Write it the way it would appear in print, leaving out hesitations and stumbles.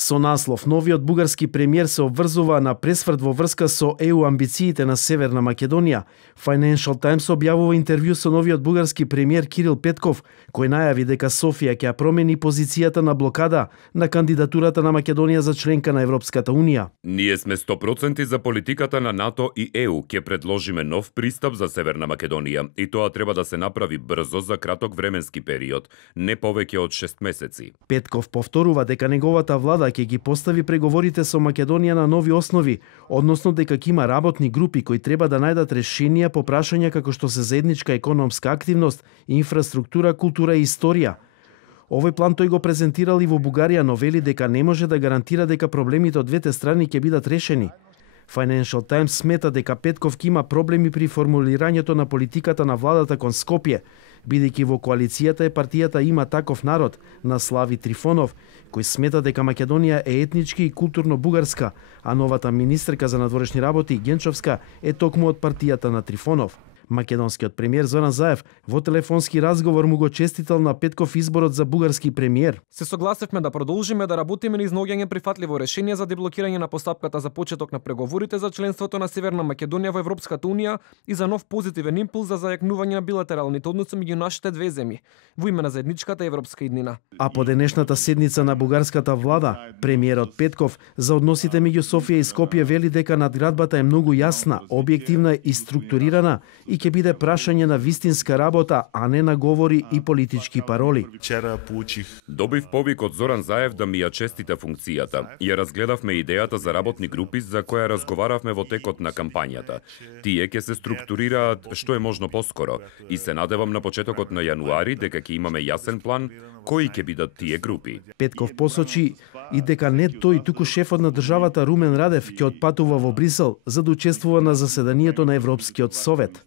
Со наслов новиот бугарски премиер се обврзува на пресврт во врска со ЕУ амбициите на Северна Македонија. Financial Times објавува интервју со новиот бугарски премиер Кирил Петков, кој најави дека Софија ќе промени позицијата на блокада на кандидатурата на Македонија за членка на Европската унија. Ние сме 100% за политиката на НАТО и ЕУ. Ќе предложиме нов пристап за Северна Македонија и тоа треба да се направи брзо за краток временски период, не повеќе од 6 месеци. Петков повторува дека неговата влада ќе ги постави преговорите со Македонија на нови основи, односно дека ќе има работни групи кои треба да најдат решенија по прашања како што се заедничка економска активност, инфраструктура, култура и историја. Овој план тој го презентирал и во Бугарија, но вели дека не може да гарантира дека проблемите од двете страни ќе бидат решени. Financial Times смета дека Петков ќе има проблеми при формулирањето на политиката на владата кон Скопје, бидејќи во коалицијата е партијата Има таков народ на Слави Трифонов, кој смета дека Македонија е етнички и културно бугарска, а новата министерка за надворешни работи Генчовска е токму од партијата на Трифонов. Македонскиот премиер Зоран Заев во телефонски разговор му го честитал на Петков изборот за бугарски премиер. Се согласивме да продолжиме да работиме на изнаоѓање прифатливо решение за деблокирање на постапката за почеток на преговорите за членството на Северна Македонија во Европската унија и за нов позитивен импулс за зајакнување на билатералните односи меѓу нашите две земји во име на заедничката европска иднина. А по денешната седница на бугарската влада, премиерот Петков за односите меѓу Софија и Скопје вели дека надградбата е многу јасна, објективна и структурирана и ќе биде прашање на вистинска работа, а не на говори и политички пароли. Добив повик од Зоран Заев да ми ја честита функцијата. Ја разгледавме идејата за работни групи за која разговаравме во текот на кампањата. Тие ќе се структурираат што е можно поскоро и се надевам на почетокот на јануари дека ќе имаме јасен план кои ќе бидат тие групи. Петков посочи и дека не тој, туку шефот на државата Румен Радев ќе отпатува во Брисел за да учествува на заседанието на Европскиот совет.